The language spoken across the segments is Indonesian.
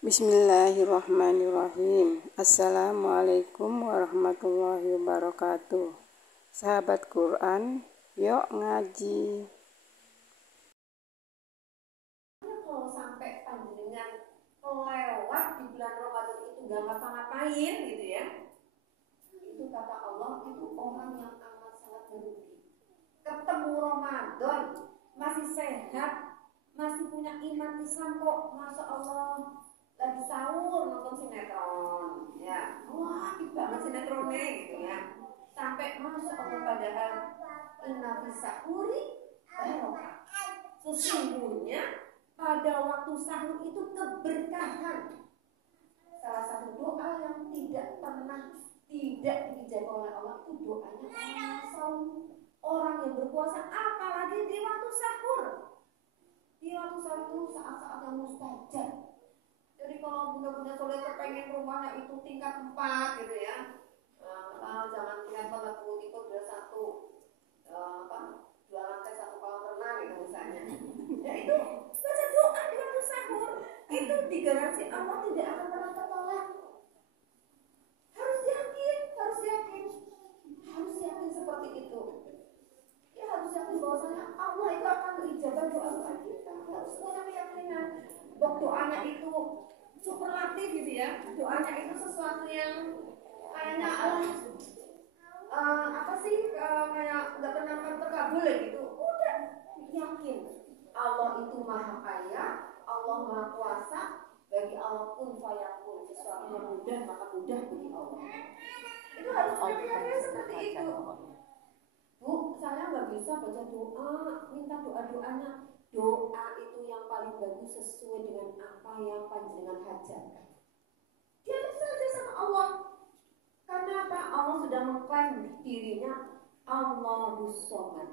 Bismillahirrahmanirrahim. Assalamualaikum warahmatullahi wabarakatuh. Sahabat Quran, yuk ngaji. Kalau sampai panjenengan kelewat di bulan Ramadan itu gak ngapa-ngapain gitu ya, itu kata Allah itu orang yang amat sangat merugi. Ketemu Ramadan masih sehat, masih punya iman Islam kok, masya Allah, lagi sahur nonton sinetron ya, wah asik banget sinetronnya gitu ya, sampai masya Allah, padahal inna fisahuri sesungguhnya pada waktu sahur itu keberkahan. Salah satu doa yang tidak pernah tidak dijawab oleh Allah itu doanya orang sahur, orang yang berpuasa, apalagi di waktu sahur. Di waktu sahur itu saat-saat yang mustajab. Jadi kalau bunda-bunda soleh kepengen rumahnya itu tingkat 4 gitu ya, jangan tingkat 4 lah, ikut udah satu dua lantai satu kolam renang gitu misalnya. Ya itu baca doa di waktu sahur itu digaransi Allah tidak akan pernah tertolak. Harus yakin seperti itu. Ya harus yakin bahwasanya Allah itu akan berijabah doa kita. Harus punya keyakinan bahwa doanya itu superlatif gitu ya. Doanya itu sesuatu yang kayaknya apa sih, kayak nggak pernah akan terkabul gitu. Udah yakin Allah itu maha kaya, Allah maha kuasa. Bagi Allah pun fayakun, sesuatu yang mudah maka mudah bagi Allah. Itu harus berpikirnya seperti itu. Bu, saya nggak bisa baca doa, minta doa-doanya. Doa itu yang paling bagus sesuai dengan apa yang panjenengan hajatkan. Dialog saja sama Allah. Karena apa? Allah sudah mengklaim dirinya Allahus Somad.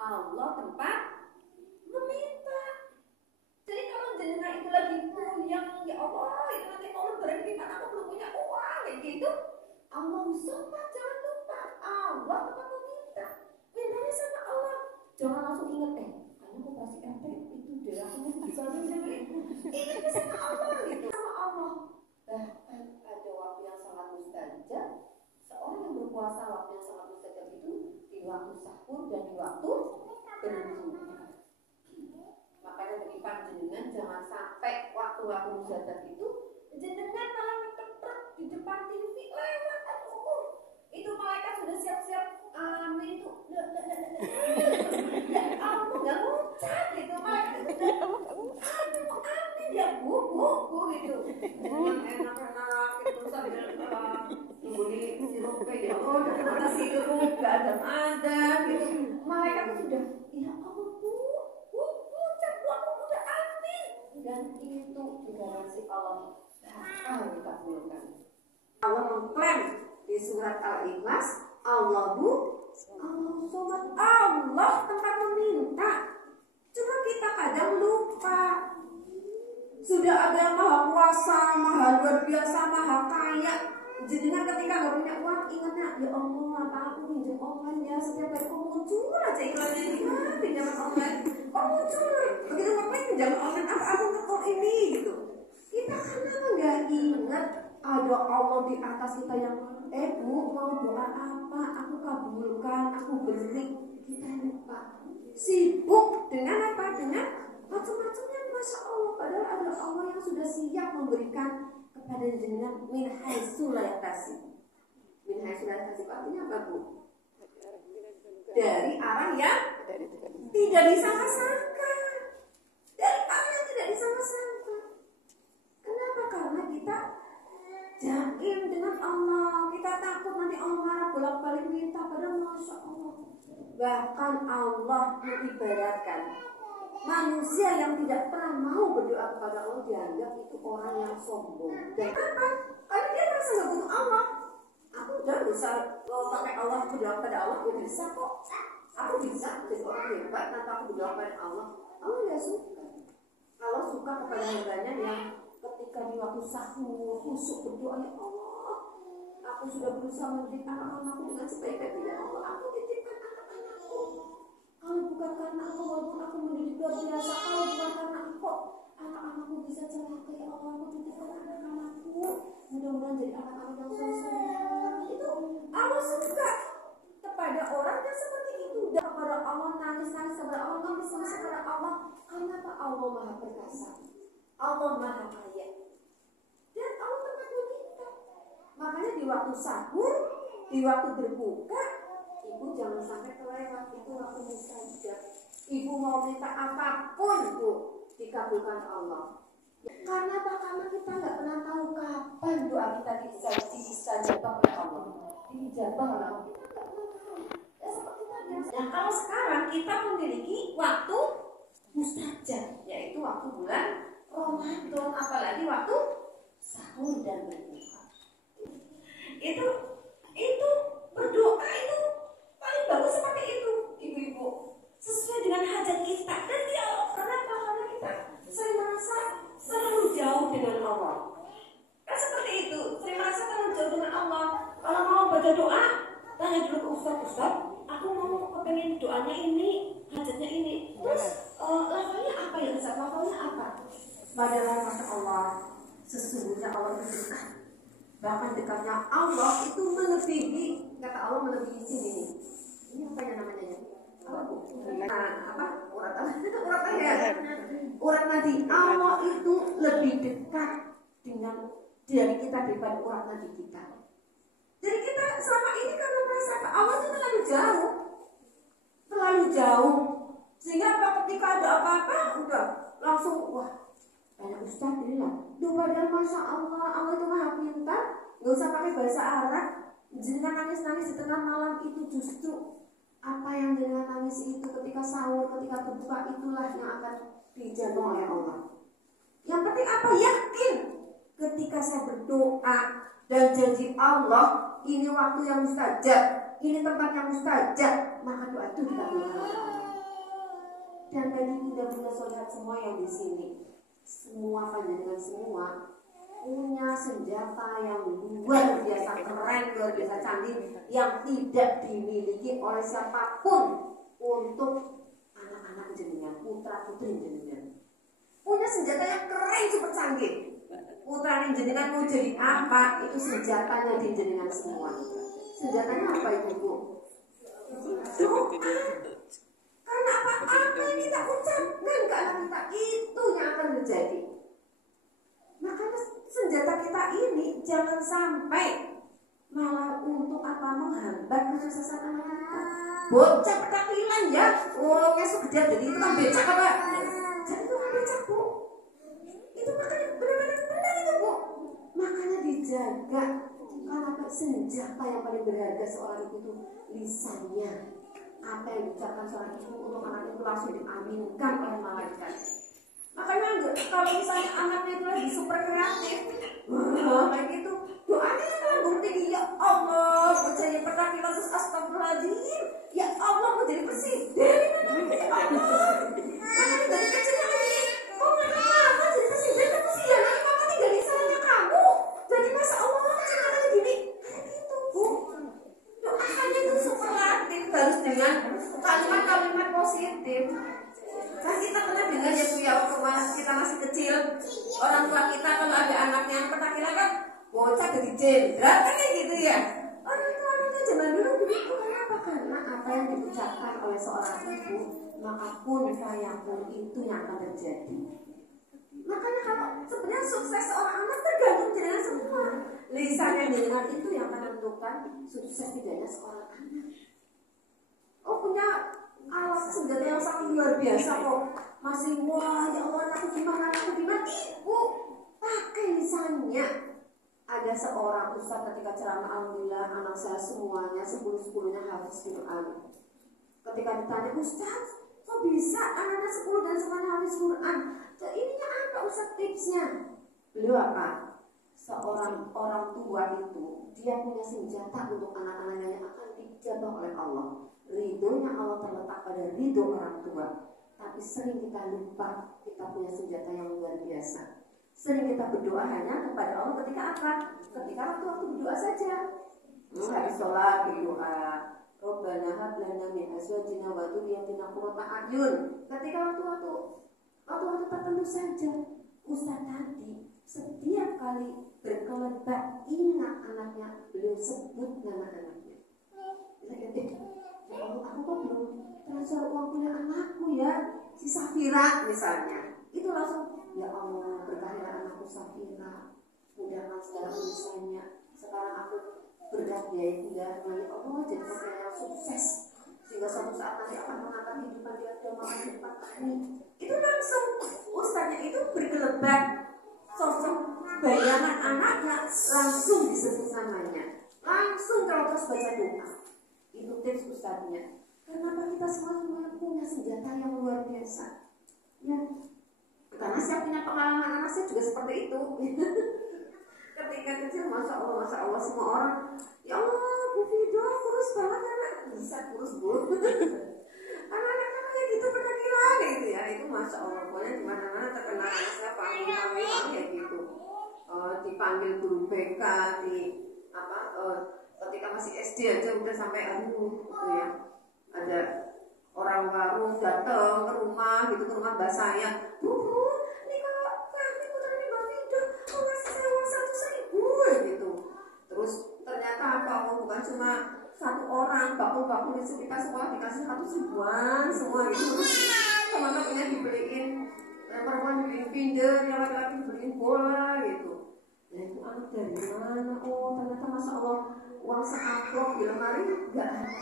Allah tempat meminta. Jadi kalau jenengan itu lagi puyeng, ya Allah, itu nanti kalau berhenti karena aku belum punya uang kayak gitu. Allahus Somad, jangan lupa Allah tempat meminta. Mintanya sama Allah. Jangan langsung ingat karena operasi RT itu deh aku bisa ingat sama Allah gitu. Sama Allah. Bahkan ada waktu yang sangat mustajab. Seorang yang berpuasa waktu yang sangat mustajab itu di waktu sahur dan di waktu berbuka. Makanya bagi panjenengan jangan sampai waktu-waktu mustajab itu jenengan malah ketepret di depan TV lewat. Aduh, itu malaikat sudah siap-siap amin itu. Aku nggak ngucap gitu, malaikat sudah amin ya bu gitu. Enak-enak itu sambil tunggu di sirup ya Allah, mana sirup nggak ada gitu. Malaikat sudah ya Allah bu ucap bu, aku udah amin, dan itu digaransi Allah akan dikabulkan. Allah mengklaim di surat Al-Ikhlas, Allahu Somad, Allah tempat meminta. Cuma kita kadang lupa. Sudah ada maha kuasa, maha luar biasa, maha kaya. Jenengan ketika nggak punya uang, ingatnya ya Allah, apa aku pinjam online ya, setiap kali kok muncul aja iklannya ini, pinjaman online, kok muncul, begitu ngapain pinjaman online, aku ngekon ini gitu. Kita karena nggak ingat ada Allah di atas kita yang bu mau doa apa, aku kabulkan, aku beri. Kita lupa, sibuk dengan apa, dengan macam-macamnya, masya Allah. Padahal ada Allah yang sudah siap memberikan kepada jenengan min haitsu la yahtasib. Min haitsu la yahtasib artinya apa bu? Dari arah yang tidak disangka-sangka. Dari arah yang tidak disangka-sangka. Kenapa? Karena kita yakin dengan Allah. Kita takut nanti Allah marah bolak-balik minta. Padahal masya Allah. Bahkan Allah mengibaratkan manusia yang tidak pernah mau berdoa kepada Allah dianggap itu orang yang sombong. Dan apa? Karena dia merasa nggak butuh Allah. Aku udah bisa kalau pakai Allah berdoa kepada Allah, aku bisa kok. Aku bisa jadi orang hebat tanpa aku berdoa kepada Allah. Allah nggak suka. Allah suka kepada hambanya yang ketika di waktu sahur khusyuk berdoa, ya Allah, aku sudah berusaha mendidik anak-anakku dengan sebaik-baiknya. Allah, aku titipkan anak-anakku. Kalau bukan karena aku, walaupun aku mendidik luar biasa, kalau bukan karena aku, anak-anakku bisa celaka, ya Allah, aku titipkan langsung kepada Allah. Karena apa? Allah Maha Perkasa, Allah Maha Kaya, dan Allah terpanggil kita. Makanya di waktu sahur, di waktu berbuka, ibu jangan sampai kelewat. Itu waktu mustajab. Ibu mau minta apapun tuh dikabulkan Allah. Karena apa? Karena kita nggak pernah tahu kapan doa kita dijabah oleh Allah. Dijabah oleh Allah. Kita nggak pernah tahu. Ya seperti tadi. Nah kalau sekarang kita memiliki waktu mustajab, yaitu waktu bulan Ramadan, apalagi waktu sahur dan berbuka. Itu berdoa itu paling bagus seperti itu, ibu-ibu. Sesuai dengan hajat kita dan dialog. Kenapa? Karena kita sering merasa terlalu jauh dengan Allah. Kan seperti itu, sering merasa terlalu jauh dengan Allah. Kalau mau baca doa, tanya dulu ke Ustaz, aku mau kepengen doanya ini, hajatnya ini. Terus lafalnya apa ya Ustaz? Lafalnya apa? Padahal kata Allah, sesungguhnya Allah itu dekat. Bahkan dekatnya Allah itu melebihi, kata Allah melebihi sini. Ini apa ya namanya ya? Urat nadi. Allah itu lebih dekat dari kita daripada urat nadi kita. Jadi kita selama ini kan merasa Allah itu terlalu jauh, sehingga ketika ada apa-apa udah langsung wah banyak ustaz ini lah. Padahal masya Allah itu maha pintar, nggak usah pakai bahasa Arab. Jangan nangis-nangis di tengah malam itu justru apa yang dengan nangis itu ketika sahur, ketika berbuka, itulah yang akan dijabah oleh Allah. Yang penting apa? Yakin ketika saya berdoa dan janji Allah, ini waktu yang mustajab, ini tempat yang mustajab, maka doa itu dikabulkan oleh Allah. Dan bagi bunda-bunda saudara semua yang di sini, semua panjenengan semua punya senjata yang luar biasa keren, luar biasa canggih yang tidak dimiliki oleh siapapun untuk anak-anak jenengan, putra putri jenengan. Punya senjata yang keren super canggih. Putra jenengan mau jadi apa? Itu senjatanya di jenengan semua. Senjatanya apa itu Bu? Doa. Karena apa yang kita ucapkan ke anak kita itu yang akan terjadi. Makanya senjata kita ini jangan sampai malah untuk apa menghambat kesuksesan anak-anak. Bocah petakilan ya, ngesuk gede jadi itu kan becak apa? Jadi itu kan becak Bu. Itu makanya benar-benar benar itu Bu. Makanya dijaga. Karena senjata yang paling berharga seorang ibu itu lisannya. Apa yang diucapkan seorang ibu untuk anak itu langsung diaminkan oleh malaikat. Makanya kalau misalnya anaknya itu lagi super kreatif, kayak gitu, doanya yang lambung tinggi, ya Allah, menjadi petakilan terus astagfirullahaladzim, ya Allah menjadi presiden, ya Allah, makanya dari kecilnya lagi, kenapa jadi presiden, terus ya nanti mama tinggal di sana kamu, jadi masa Allah ciptakannya gini, kayak gitu Bu, doanya itu superlatif, harus dengan kalimat-kalimat positif. Kan kita pernah dengar ya Bu ya, waktu kita masih kecil, orang tua kita kalau ada anaknya yang petakilan kan bocah jadi jenderal kan kayak gitu ya. Orang tua zaman dulu begitu. Kenapa? Karena apa yang diucapkan oleh seorang ibu, maka pun saya pun itu yang akan terjadi. Makanya kalau sebenarnya sukses seorang anak tergantung dengan semua. Lisan yang dengan itu yang akan menentukan sukses tidaknya seorang anak. Oh punya alat senjata yang sangat luar biasa kok. Masih wah ya Allah aku gimana ibu pakai lisannya. Ada seorang ustaz ketika ceramah, alhamdulillah anak saya semuanya 10-10-nya hafiz Quran. Ketika ditanya ustaz kok bisa anak-anak 10 dan semuanya hafiz Quran, ininya apa ustaz tipsnya? Beliau apa? Seorang orang tua itu dia punya senjata untuk anak-anaknya yang akan dijabah oleh Allah. Ridhonya Allah terletak pada ridho orang tua. Tapi sering kita lupa kita punya senjata yang luar biasa. Sering kita berdoa hanya kepada Allah ketika apa? Ketika waktu berdoa saja. Habis sholat berdoa, Rabbana hab lana min azwajina wa dzurriyyatina qurrata a'yun. Ketika waktu tertentu saja. Ustaz tadi setiap kali berkelebat ingat anaknya, beliau sebut nama anaknya. aku kok belum transfer uang kuliah anakku ya, si Safira misalnya. Itu langsung, ya Allah berkahilah anakku Safira, mudahkan segala urusannya. Sekarang aku berbiaya kuliah, ya Allah jadi yang sukses, sehingga suatu saat nanti akan mengangkat kehidupan dia dan mengangkat kami. Itu langsung ustaznya itu berkelebat, sosok bayangan anaknya langsung disebut namanya, langsung kalau terus baca doa. Itu tips ustaznya. Kenapa kita semua punya senjata yang luar biasa? Ya, karena saya punya pengalaman, anak saya juga seperti itu. Ketika kecil, masya Allah semua orang, ya Allah, Bu Fido kurus banget anak, bisa kurus Bu. Anak-anak kayak gitu pernah gila gitu ya, itu masya Allah. Pokoknya di mana-mana terkenal anak saya panggil ya gitu. Dipanggil guru BK, ketika masih SD aja udah sampai gitu ya. Ada orang baru datang ke rumah gitu, ke rumah mbak saya, Bu, ini kalau kami putranya Mbak Fido mau ngasih saya uang 100.000 gitu. Terus ternyata apa, bukan cuma satu orang, bakul-bakul di sekitar sekolah dikasih 100.000-an semua gitu. Teman-temannya dibeliin, yang perempuan dibeliin pinjer, yang laki-laki dibeliin bola gitu. Ya itu anak dari mana? Oh ternyata masya Allah uang seamplop di lemari nggak ada.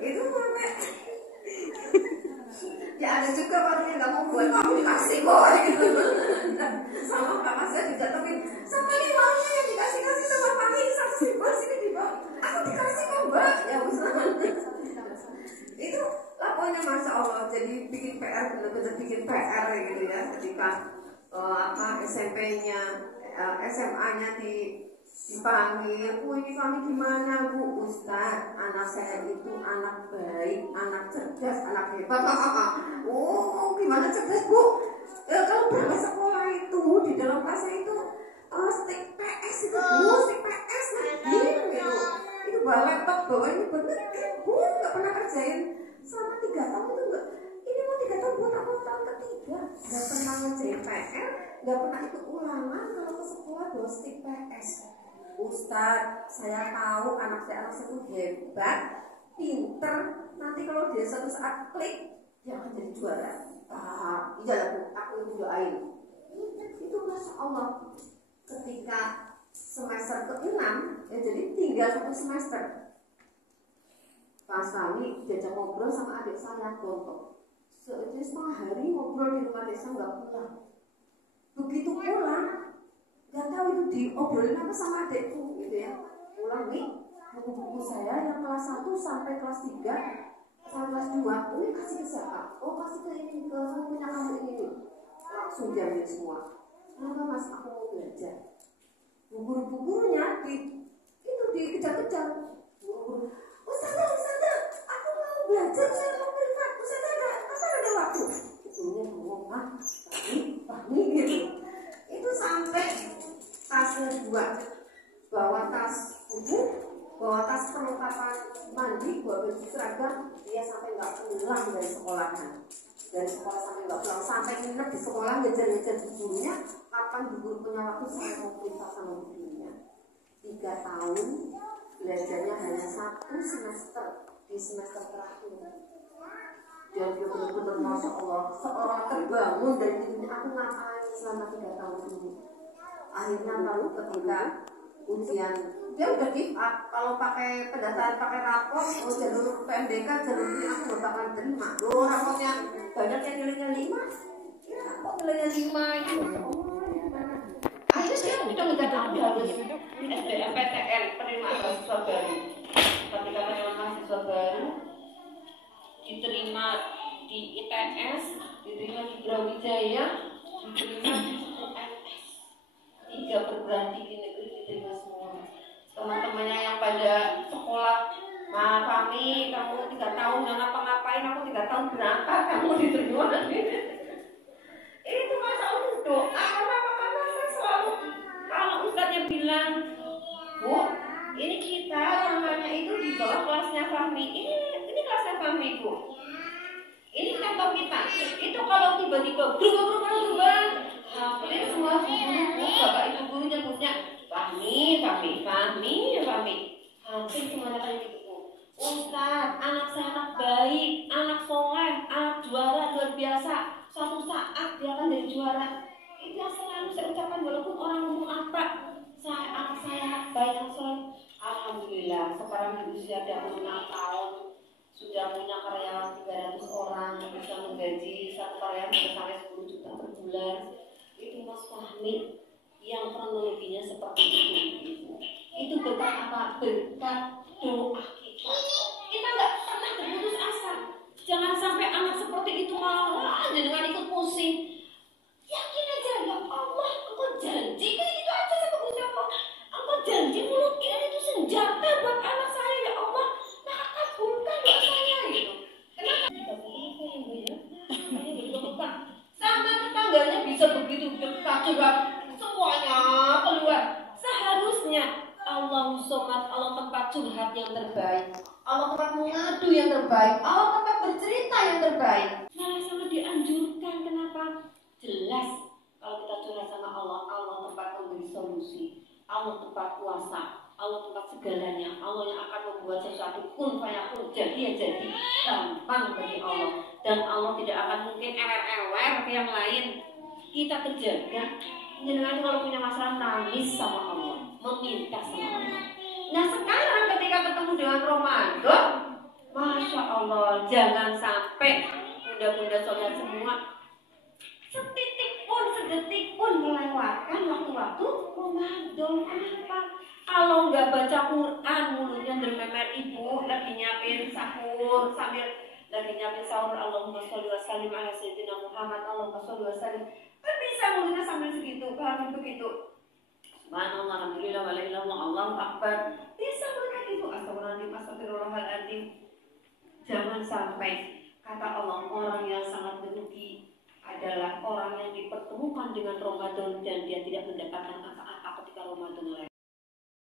Itu sampai ya ada juga waktu nggak mau buat kamu dikasih kok gitu. Sama kakak saya dijatuhin sama ini uangnya yang dikasih sama kami 100.000 sini di bawah. Aku dikasih kok mbak ya usaha. Itu laporannya masya Allah, jadi bikin PR, benar-benar bikin PR gitu ya ketika SMP-nya, SMA-nya dipanggil, ini kami gimana Bu? Ustaz, anak saya itu anak baik, anak cerdas, anak hebat. Oh, gimana cerdas Bu? Kalau berangkat sekolah itu di dalam kelasnya itu stick PS itu Bu, stick PS game gitu. Itu bawa laptop, bawa ini bener Bu, nggak pernah kerjain selama 3 tahun itu enggak. Ini mau 3 tahun buat aku tahun ketiga, nggak pernah ngerjain PR, nggak pernah ikut ulangan kalau ke sekolah bawa stick PS. Ustaz, saya tahu anak saya itu hebat, pinter. Nanti kalau dia suatu saat klik, dia akan jadi juara. Iya lah Bu, aku doain. Itu masya Allah. Ketika semester ke-6, ya jadi tinggal 1 semester. Pas kami diajak ngobrol sama adik saya Tonto. Jadi setengah hari ngobrol di rumah desa nggak pulang. Begitu pulang, nggak tahu itu diobrolin apa sama adekku gitu ya. Pulang nih, buku-buku saya yang kelas 1 sampai kelas 3 sampai kelas 2 ini kasih ke siapa? Oh kasih ke ini, ke punya kamu ini. Langsung diambil semua. Kenapa Mas, aku mau belajar. Buku-bukunya itu dikejar-kejar. Ustazah, aku mau belajar, saya mau privat. Ustazah ada waktu. Ibunya ngomong, Fahmi gitu. Itu sampai tasnya 2, bawa tas buku, bawa tas perlengkapan mandi, bawa baju seragam, dia sampai nggak pulang dari sekolahan. Dari sekolah sampai nggak pulang, sampai nginep di sekolah ngejar-ngejar gurunya. Kapan guru punya waktu saya mau privat sama gurunya. 3 tahun belajarnya hanya 1 semester di semester terakhir. Dan dia benar-benar masya Allah seorang terbangun dari dirinya. Aku ngapain selama 3 tahun ini? Akhirnya lalu ketika ujian dia udah give up. Kalau pakai pendaftaran pakai rapor, jalur PMDK, jalur ini aku nggak bakal terima. Rapornya banyak yang nilainya 5. Ya kok nilainya 5 itu? Akhirnya dia udah nggak tahu harus SBMPTN, penerimaan mahasiswa baru. Ketika penerimaan mahasiswa baru diterima di ITS, diterima di Brawijaya, diterima di UNS. 3 perguruan tinggi negeri diterima semua. Teman-temannya yang pada sekolah, kami, kamu 3 tahun nggak ngapa-ngapain, aku 3 tahun berangkat, kamu diterima. Itu masa Allah doa. Karena saya selalu, kalau ustadznya bilang, Bu, ini kita namanya itu di bawah kelasnya Fahmi. Ini kelasnya Fahmi Bu. Ini kantor kita. Itu kalau tiba-tiba berubah, hampir semua guru, bapak ibu guru nyebutnya Fahmi. Hampir semuanya kayak gitu. Ustaz anak saya baik yang soleh. Alhamdulillah sekarang di usia 26 tahun sudah punya karyawan 300 orang, bisa menggaji satu karyawan bisa sampai 10 juta per bulan. Itu Mas Fahmi yang kronologinya seperti itu berkat apa? Berkat doa kita. Kita nggak pernah berputus asa. Jangan sampai anak seperti itu malah dengan ikut pusing. Yakin aja, ya Allah, Engkau janji kayak gitu aja sama Gusti Allah. Engkau janji mulut ini itu senjata buat anak saya, ya Allah. Maka kabulkan doa saya gitu. Kenapa? Tidak boleh ya, Bu. Sama tetangganya bisa begitu dekat juga semuanya keluar. Seharusnya Allah somat, Allah tempat curhat yang terbaik, Allah tempat mengadu yang terbaik, Allah tempat bercerita yang terbaik. Malah sangat dianjurkan. Kenapa? Jelas kalau kita curhat sama Allah, Allah tempat memberi solusi, Allah tempat kuasa, Allah tempat segalanya. Allah yang akan membuat sesuatu kun fayakun, jadi ya jadi, gampang bagi Allah. Dan Allah tidak akan mungkin ewer-ewer ke yang lain. Kita terjaga. Jangan kalau punya masalah nangis sama Allah, meminta sama Allah. Nah sekarang ketika ketemu dengan Ramadan, Masya Allah, jangan sampai bunda-bunda sholat semua setitik pun, sedetik pun melewatkan waktu-waktu Ramadan. Kenapa? Kalau nggak baca Quran, mulutnya dermemer ibu, lagi nyiapin sahur, sambil lagi nyiapin sahur, Allahumma sholli wa sallim ala sayyidina Muhammad, Allahumma sholli wa sallim. Kan bisa mulutnya sambil segitu, kalau begitu. Subhanallah, alhamdulillah, wa la ilaha illallah, Allahu akbar. Bisa mulutnya itu, astagfirullahaladzim, astagfirullahaladzim. Jangan sampai kata Allah, orang yang sangat merugi adalah orang yang dipertemukan dengan Ramadan dan dia tidak mendapatkan apa-apa ketika Ramadan lewat.